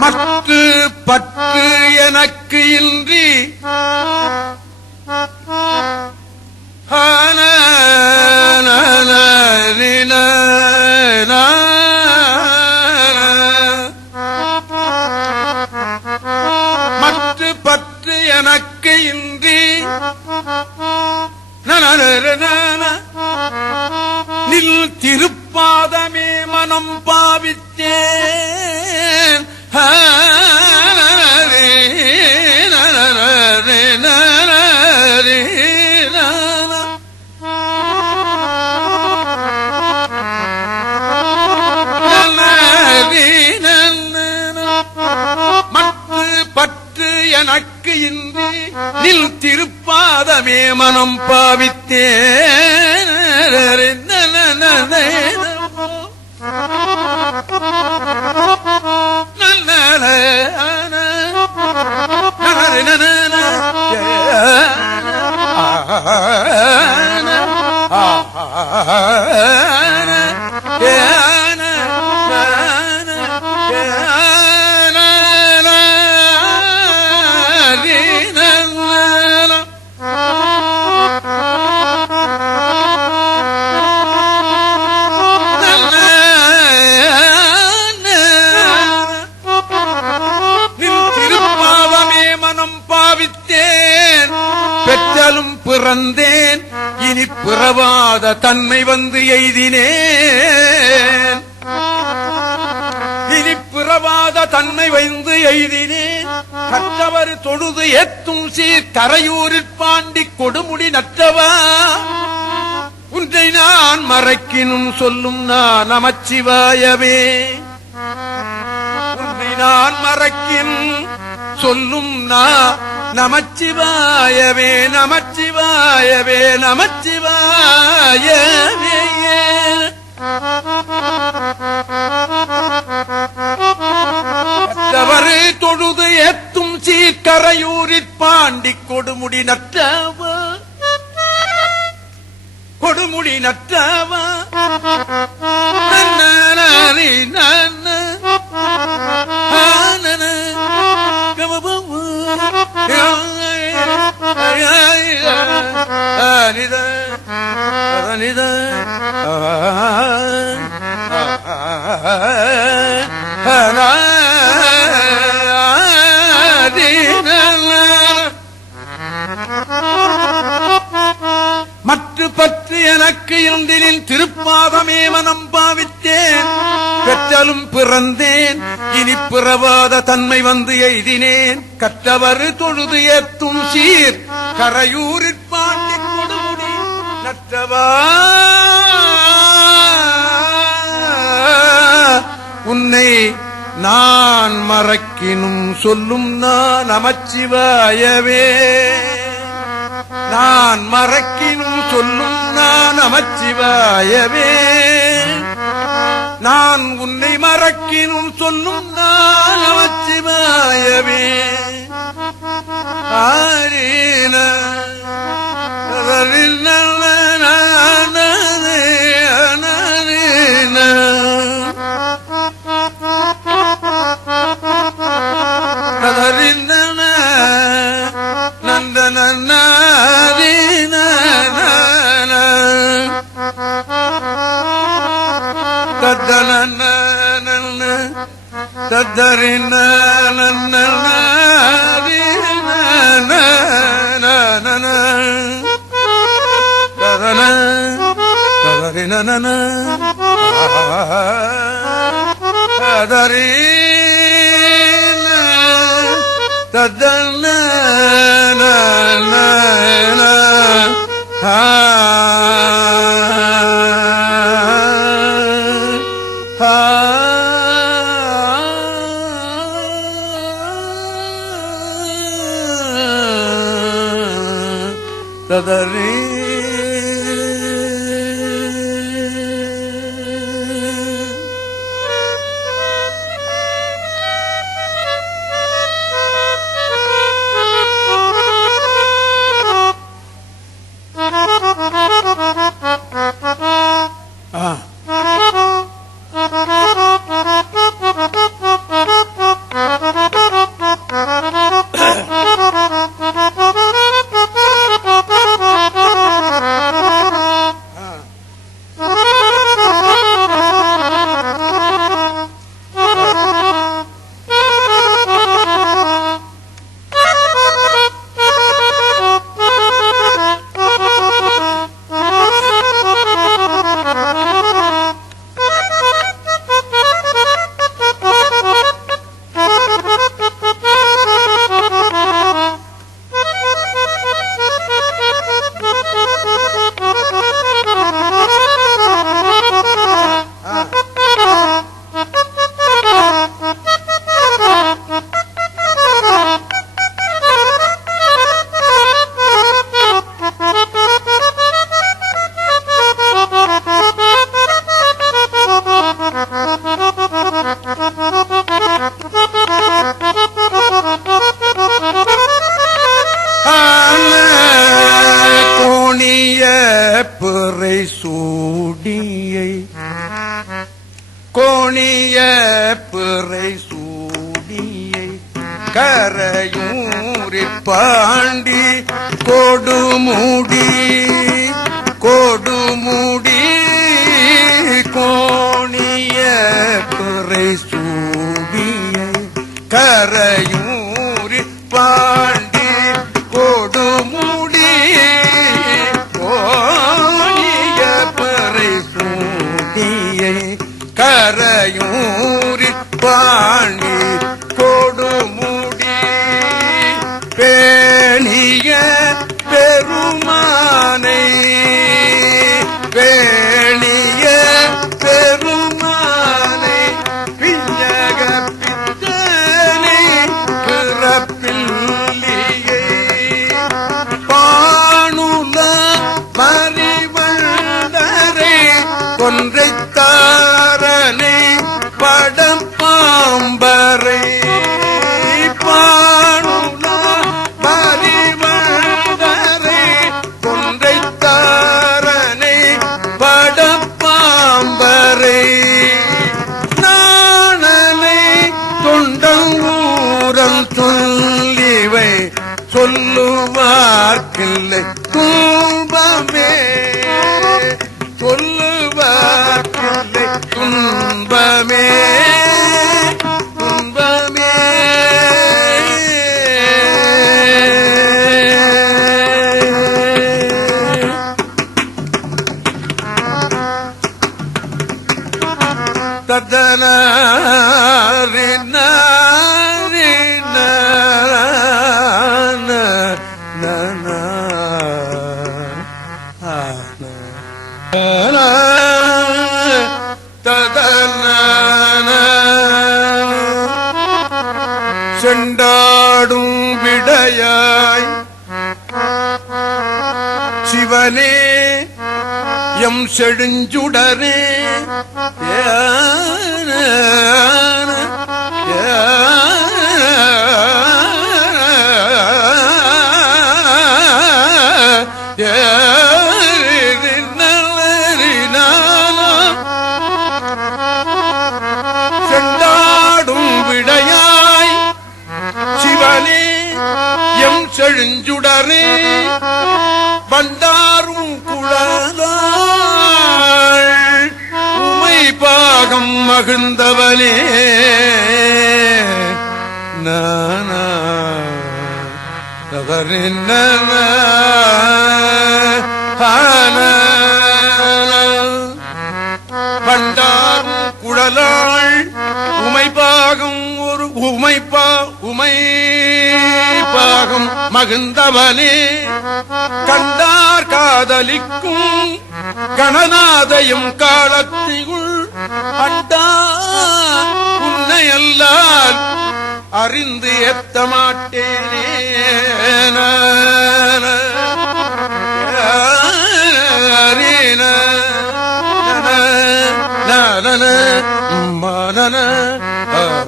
மற்று பற்று எனக்கு இன்றி மற்று பற்று எனக்கு இன்றி நில் திருப்பாதமே மனம் பாவித்தேன் மற்று பற்று எனக்கு இன்றி நில் திருப்பாதமே மனம் பாவித்தேன் பெற்றாலும் பிறந்தேன் இனி பிறவாத தன்மை வந்து எய்தினேன் இனி பிறவாத தன்மை வந்து எய்தினேன் கற்றவர் தொழுது ஏத்தும் சீர் கரையூரில் பாண்டி கொடுமுடி நற்றவா உன்னை நான் மறைக்கினும் சொல்லும் நான் நமச்சிவாயவே உன்னை நான் மறைக்கினும் சொல்லும் நான் நமச்சிவாயவே நமச்சிவாயவே நமச்சிவாயவே கற்றவர் தொழுது ஏத்தும் சீர்கரையூரிற் பாண்டி கொடுமுடி நற்றவா கொடுமுடி நற்றவா மற்ற பற்று எனக்கு இருந்தினின் திருப்பாதமே மனம் பாவித்தேன் பெற்றாலும் பிறந்தேன் இனி பிறவாத தன்மை வந்து எய்தினேன் கற்றவர் தொழுது ஏத்தும் சீர் கரையூரிற் பாண்டி கொடுமுடி நற்றவா உன்னை நான் மறக்கினும் சொல்லும் நான் நமச்சிவாயவே நான் மறக்கினும் சொல்லும் நான் நமச்சிவாயவே நான் உன்னை மறக்கினும் சொல்லும் நான் நமச்சிவாயவே ஆரீன ததரே ததன ததரே பிறை சூடியை கோணிய பிறை சூடியை கரையூரி பாண்டி கொடுமுடி கொடுமுடி கோணிய பிறை சூடியை கரையூரி பாண்டி கொடுமுடி கோணிய பிறை சூடியை கரையூரி பாண்டி கொடுமுடி பேணிய பெருமானை பேணிய பெருமானை பிஞ்சக பித்தனை பிறப்பில்லியை பாணுல மறிவந்தரை கொன்றைத்தாரனை படம் பாம்பரை பாணுல மறிவந்தரை கொன்றைத்தாரனை படம் பாம்பரை நாணனை தொண்டங்கூரம் சொல்லிவை சொல்லுவார்க்கில்லை துன்பமே சொல்லுவார்க்கில்லை துன்பமே துன்பமே ததன செண்டாடும் விடையாய் சிவனே எம் செழுஞ்சுடரே செண்டாடும் விடையாய் சிவனே எம் செழுஞ்சுடரே வண்டாரும் குழலாள் உமை பாகம் மகிழ்ந்தவனே நானா நகரின் வண்டாரும் குழலாள் உமை உமை பாகம் மகிழ்ந்தவனே கண்டார் காதலிக்கும் கணநாதயம் காலத்திகுள் அண்டா உன்னையல்லால் அறிந்து ஏத்த மாட்டேனே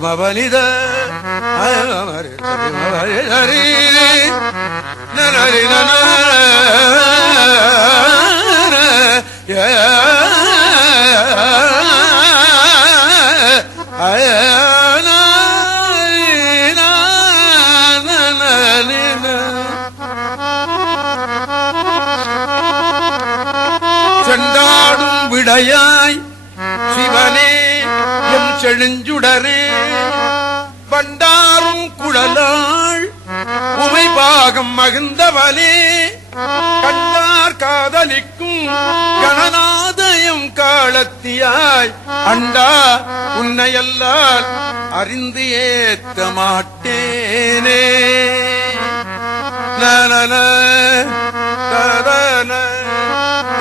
மவனித செண்டாடும் விடையாய் சிவனே எம் செழுஞ்சுடரே பண்டாரும் குழலாள் உமை பாகம் மகிழ்ந்தவனே கண்டார் காதலிக்கும் கணநாதயம் காலத்தியாய் அண்டா உன்னையல்லால் அறிந்து ஏத்த மாட்டேனே நன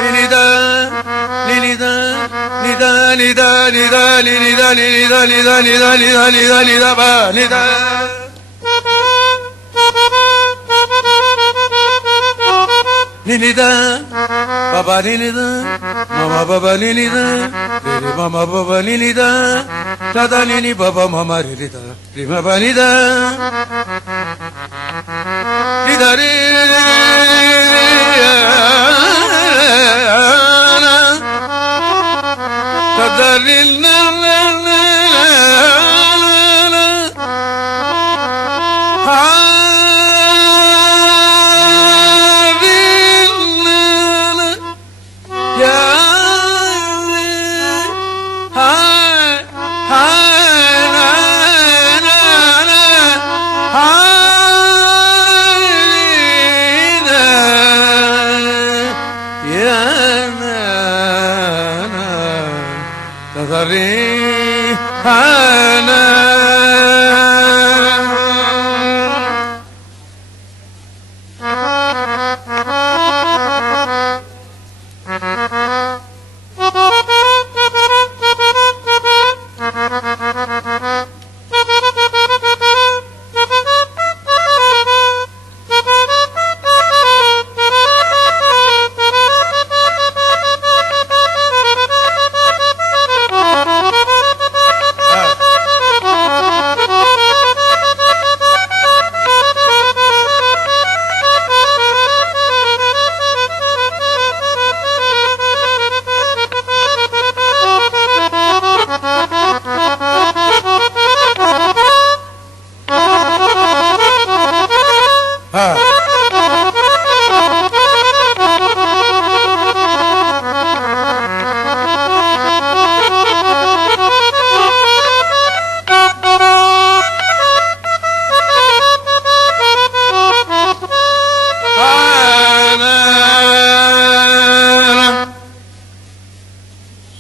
நினித நினித நித நித நித நினித நினித நித நித நித நித நித நித நினித பப நினித மம பப நினித ரி மம பப நினித தத நினி பப மம ரித ரி மப நித நிதரி ததரில்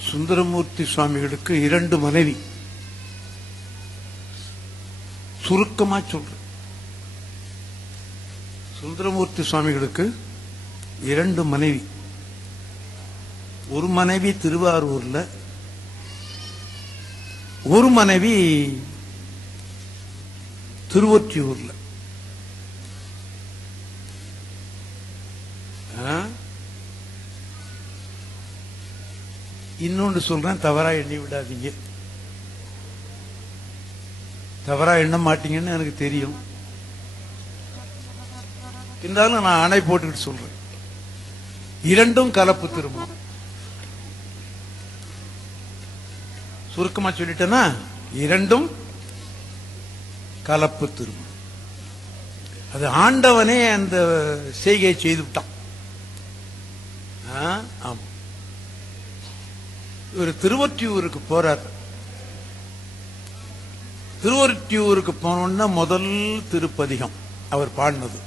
சுந்தரமூர்த்தி சுவாமிகளுக்கு 2 மனைவி. சுருக்கமா சொல்றேன், சுந்தரமூர்த்தி சுவாமிகளுக்கு 2 மனைவி. ஒரு மனைவி திருவாரூர்ல, ஒரு மனைவி திருவொற்றியூர்ல. இன்னொன்று சொல்றேன், தவறா எண்ணி விடாதீங்க. தவறா எண்ண மாட்டீங்கன்னு எனக்கு தெரியும். இருந்தாலும் நான் அணை போட்டுக்கிட்டு சொல்றேன், 2ம் கலப்பு திருமணம். சுருக்கமா சொல்லிட்டேன்னா 2ம் கலப்பு திருமணம். அது ஆண்டவனே அந்த செய்கையை செய்து விட்டான். ஆமா, இவர் திருவொற்றியூருக்கு போறார். திருவொற்றியூருக்கு போனோம்னா முதல் திருப்பதிகம் அவர் பாடினது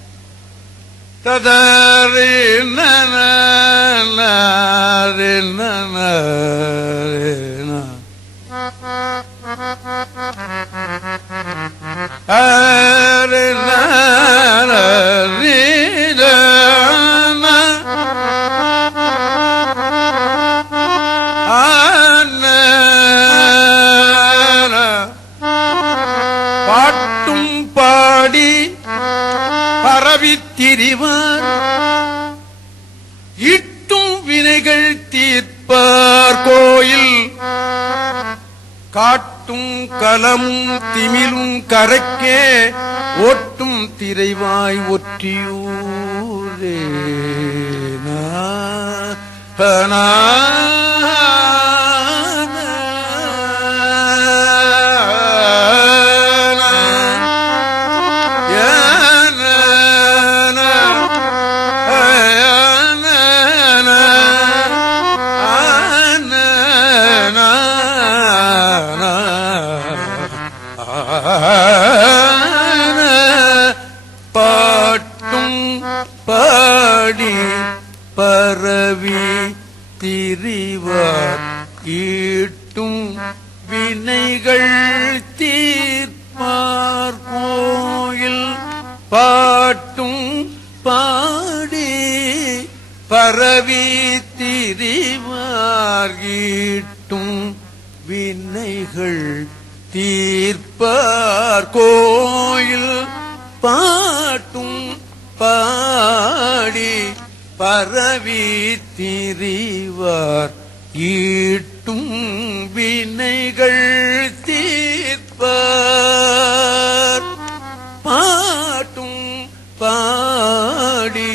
பாட்டும் பாடி பரவித்திரிவார் ஈட்டும் வினைகள் தீர்ப்பார் கோயில் காட்டும் கலமும் திமிலும் கரைக்கே ஓட்டும் திரைவாய் ஒற்றியூரே பாட்டும் பாடி பரவி திரிவார் ஈட்டும் வினைகள் தீர்ப்பார் கோயில் பாட்டும் பாடி பரவி திரிவார் ஈட்டும் வினைகள் தீர்ப்பார் கோயில் பாட்டும் பாடி பரவி திரிவார் ஈட்டும் வினைகள் தீர்ப்பார் பாட்டும் பாடி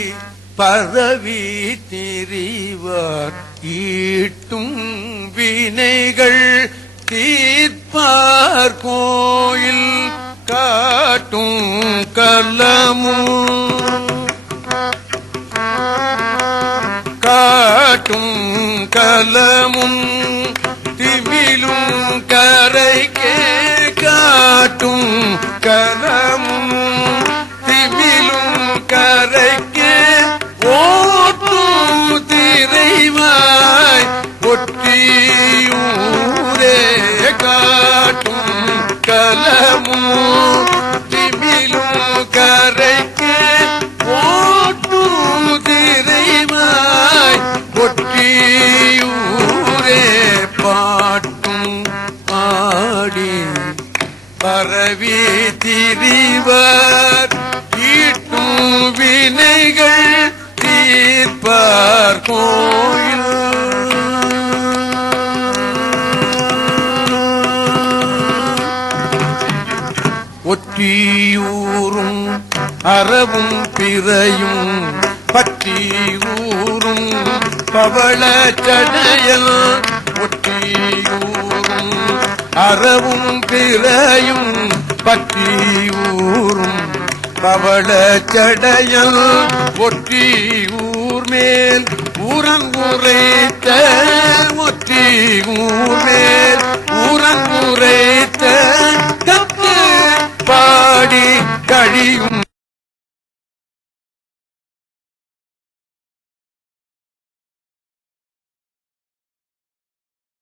பரவி திரிவார் ஈட்டும் வினைகள் தீர்ப்பார் கோயில் காட்டும் கலமும் திமிலும் கரைக்கே காட்டும் கலமும் திமிலும் கரைக்கே ஓட்டும் திரைவாய் ஒற்றியூரே காட்டும் கலமும் திமிலும் கரைக்கே ஓட்டும் திரைவாய் ஒற்றியூரே பாட்டும் பாடி பரவி திரிவார் ஈட்டும் வினைகள் தீர்ப்பார் கோயில் ஒற்றியூரும் அறவும் பிறையும் பற்றியூரும் பவள சடையல் ஒற்றியூரும் அறவும் பிறையும் பற்றியூரும் பவள சடையல் ஒற்றியூர் மேல் ஊரங்குரைத்த ஒற்றியூர் மேல் ஊரங்குரைத்த பாடி கழியும்